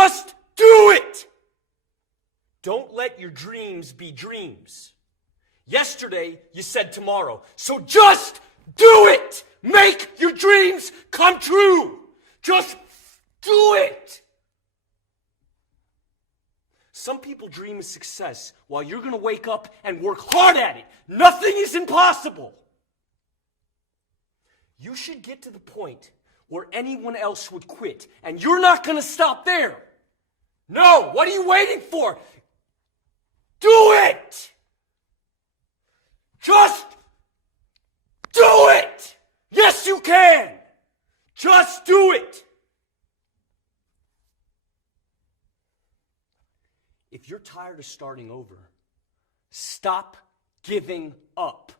Just do it! Don't let your dreams be dreams. Yesterday, you said tomorrow. So just do it! Make your dreams come true! Just do it! Some people dream of success while you're going to wake up and work hard at it. Nothing is impossible. You should get to the point where anyone else would quit, and you're not going to stop there. No, what are you waiting for? Do it! Just do it! Yes, you can! Just do it! If you're tired of starting over, stop giving up.